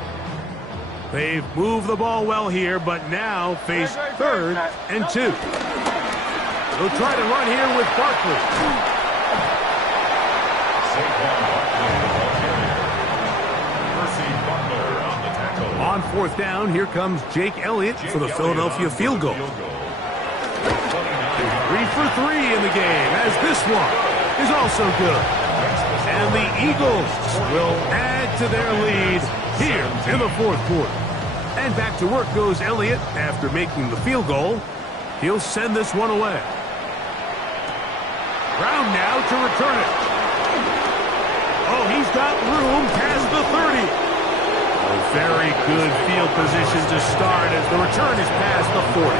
They've moved the ball well here, but now face 3rd and 2. They'll try to run here with Barkley. On 4th down, here comes Jake Elliott for the Philadelphia field goal. 3 for 3 in the game, as this one is also good. And the Eagles will add to their lead here in the 4th quarter. And back to work goes Elliott after making the field goal. He'll send this one away. Brown now to return it. Oh, he's got room past the 30. A very good field position to start as the return is past the 40.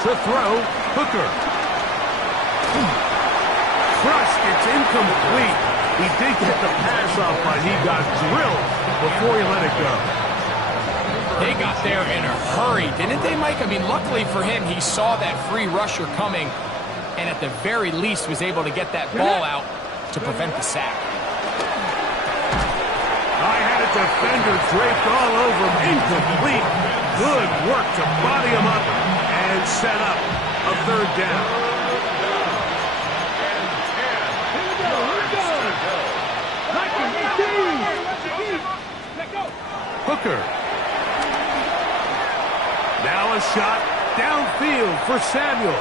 To throw, Hooker. Crushed, it's incomplete. He did get the pass off, but he got drilled before he let it go. They got there in a hurry, didn't they, Mike? I mean, luckily for him, he saw that free rusher coming, and at the very least was able to get that ball out to prevent the sack. I had a defender draped all over him. Incomplete. Good work to body him up and set up a 3rd down. Hooker. Now a shot downfield for Samuel.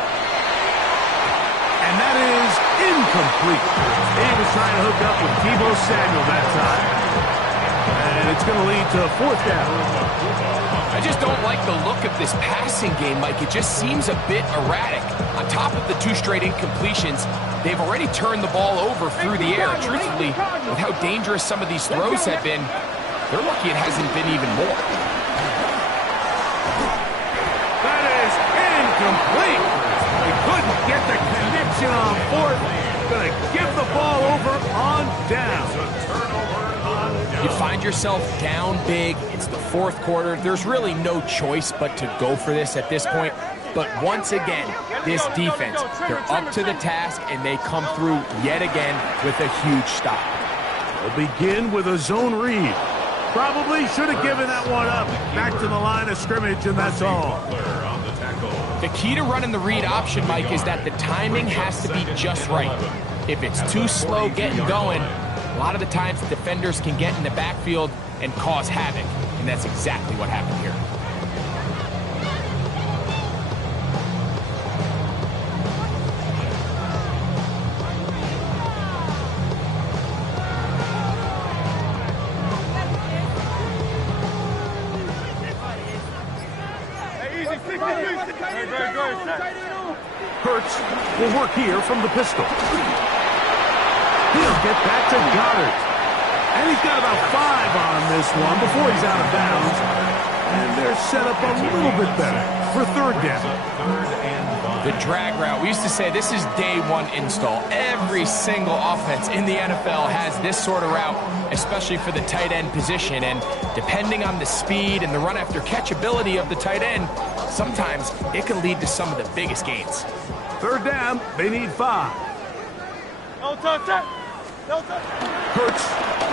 And that is incomplete. He was trying to hook up with Deebo Samuel that time. And it's going to lead to a 4th down. I just don't like the look of this passing game, Mike. It just seems a bit erratic. On top of the 2 straight incompletions, they've already turned the ball over through the air. Truthfully, with how dangerous some of these throws have been, they're lucky it hasn't been even more. That is incomplete. They couldn't get the connection on 4th. Going to give the ball over on down. You find yourself down big. It's the 4th quarter. There's really no choice but to go for this at this point. But once again, this defense, they're up to the task, and they come through yet again with a huge stop. They'll begin with a zone read. Probably should have given that one up. Back to the line of scrimmage, and that's all. The key to running the read option, Mike, is that the timing has to be just right. If it's too slow getting going, a lot of the times defenders can get in the backfield and cause havoc, and that's exactly what happened here. Hurts will work here from the pistol. He'll get back to Goddard. And he's got about 5 on this one before he's out of bounds. And they're set up a little bit better for 3rd down. The drag route. We used to say this is day 1 install. Every single offense in the NFL has this sort of route, especially for the tight end position. And depending on the speed and the run after catch ability of the tight end, sometimes it can lead to some of the biggest gains. 3rd down, they need 5. Hurts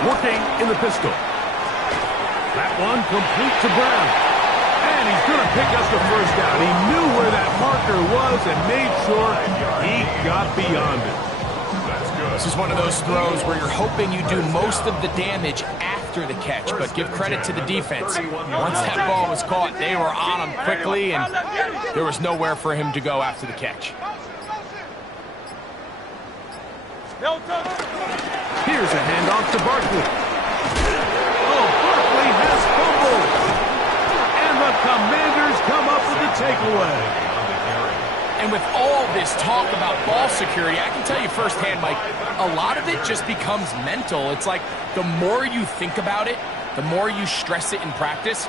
working in the pistol. That one complete to Brown. And he's going to pick up the 1st down. He knew where that marker was and made sure he got beyond it. This is one of those throws where you're hoping you do most of the damage after the catch, but give credit to the defense. Once that ball was caught, they were on him quickly, and there was nowhere for him to go after the catch. Here's a handoff to Barkley. Oh, Barkley has fumbled. And the Commanders come up with the takeaway. And with all this talk about ball security, I can tell you firsthand, Mike, a lot of it just becomes mental. It's like the more you think about it, the more you stress it in practice,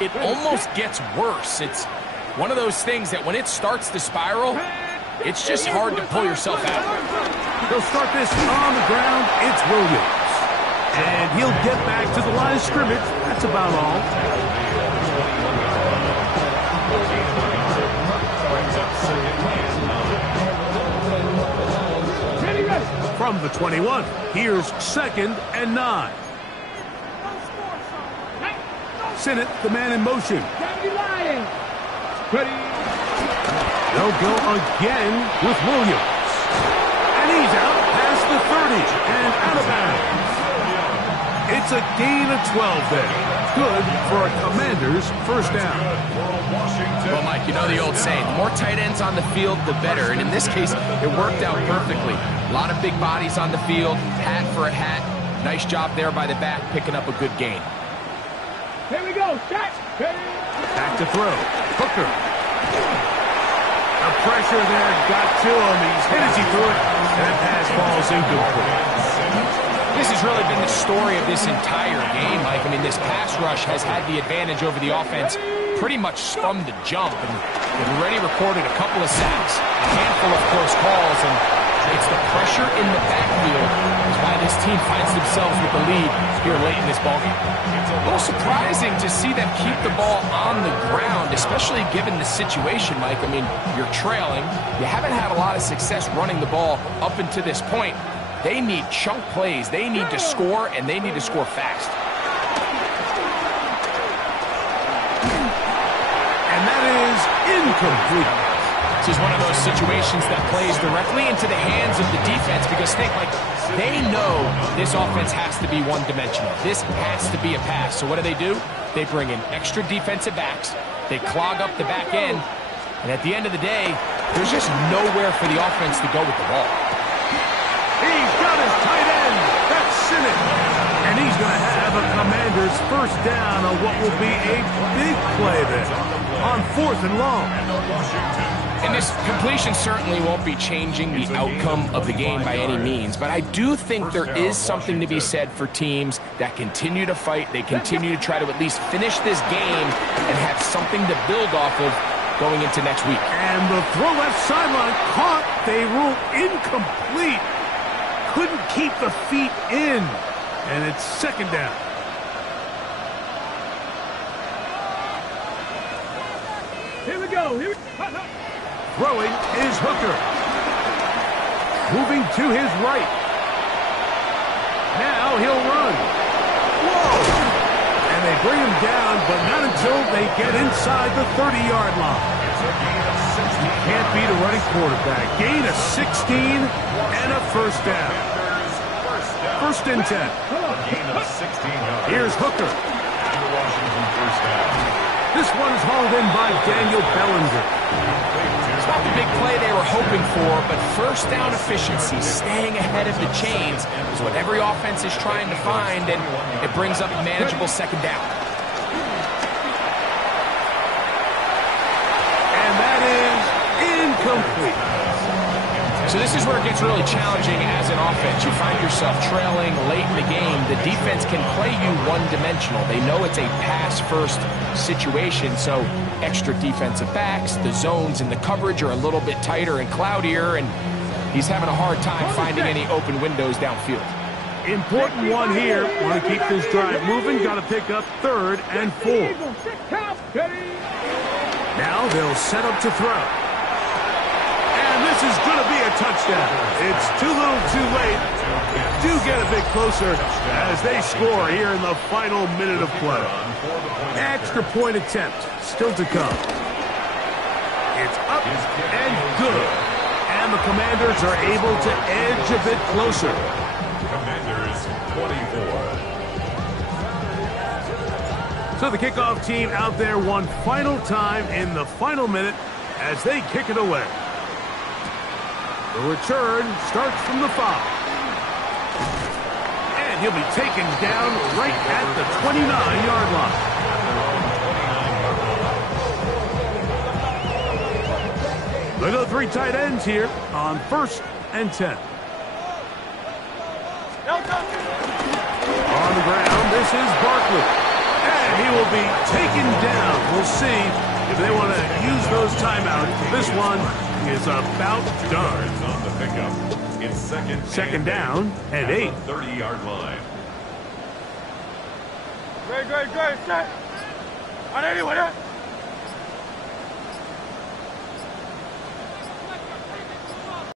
it almost gets worse. It's one of those things that when it starts to spiral, it's just hard to pull yourself out. They'll start this on the ground. It's Williams. And he'll get back to the line of scrimmage. That's about all. From the 21, here's 2nd and 9. Sinnott, the man in motion. They'll go again with Williams. And he's out past the 30 and out of bounds. It's a gain of 12 there. Good for a Commanders first down. Well, Mike, you know the old saying, the more tight ends on the field, the better. And in this case, it worked out perfectly. A lot of big bodies on the field, hat for a hat. Nice job there by the back, picking up a good gain. Here we go, set. Back to throw. Hooker. The pressure there got to him. He's hit as he threw it. That pass falls incomplete. This has really been the story of this entire game, Mike. I mean, this pass rush has had the advantage over the offense pretty much from the jump. And they've already recorded a couple of sacks, a handful of close calls, and it's the pressure in the backfield is why this team finds themselves with the lead here late in this ballgame. A little surprising to see them keep the ball on the ground, especially given the situation, Mike. I mean, you're trailing. You haven't had a lot of success running the ball up until this point. They need chunk plays. They need to score, and they need to score fast. And that is incomplete. This is one of those situations that plays directly into the hands of the defense because think, like, they know this offense has to be one-dimensional. This has to be a pass. So what do? They bring in extra defensive backs. They clog up the back end. And at the end of the day, there's just nowhere for the offense to go with the ball. He's got his tight end. That's Sinnott. And he's going to have a Commander's first down on what will be a big play there on 4th and long. And this completion certainly won't be changing the outcome of the game by any means, but I do think there is something to be said for teams that continue to fight. They continue to try to at least finish this game and have something to build off of going into next week. And the throw left sideline caught. They rule incomplete. Couldn't keep the feet in. And it's 2nd down. Here we go. Throwing is Hooker. Moving to his right. Now he'll run. Whoa! And they bring him down, but not until they get inside the 30-yard line. You can't beat a running quarterback. Gain of 16 and a first down. 1st and 10. Here's Hooker. This one is hauled in by Daniel Bellinger. It's not the big play they were hoping for, but first down efficiency, staying ahead of the chains, is what every offense is trying to find, and it brings up a manageable 2nd down. And that is incomplete. So this is where it gets really challenging as an offense. You find yourself trailing late in the game. The defense can play you one-dimensional. They know it's a pass-first situation, so extra defensive backs, the zones and the coverage are a little bit tighter and cloudier, and he's having a hard time finding any open windows downfield. Important one here. Want to keep this drive moving. Got to pick up 3rd and 4. Now they'll set up to throw. And this is going to be a touchdown. It's too little too late. Do get a bit closer as they score here in the final minute of play. Extra point attempt still to come. It's up and good. And the Commanders are able to edge a bit closer. Commanders 24. So the kickoff team out there one final time in the final minute as they kick it away. The return starts from the 5. And he'll be taken down right at the 29-yard line. Look at the 3 tight ends here on 1st and 10. On the ground, this is Barkley. And he will be taken down. We'll see if they want to use those timeouts. This one is about done. Yards on the pickup. It's second down and 8. 30-yard line. Good, set. On anyway,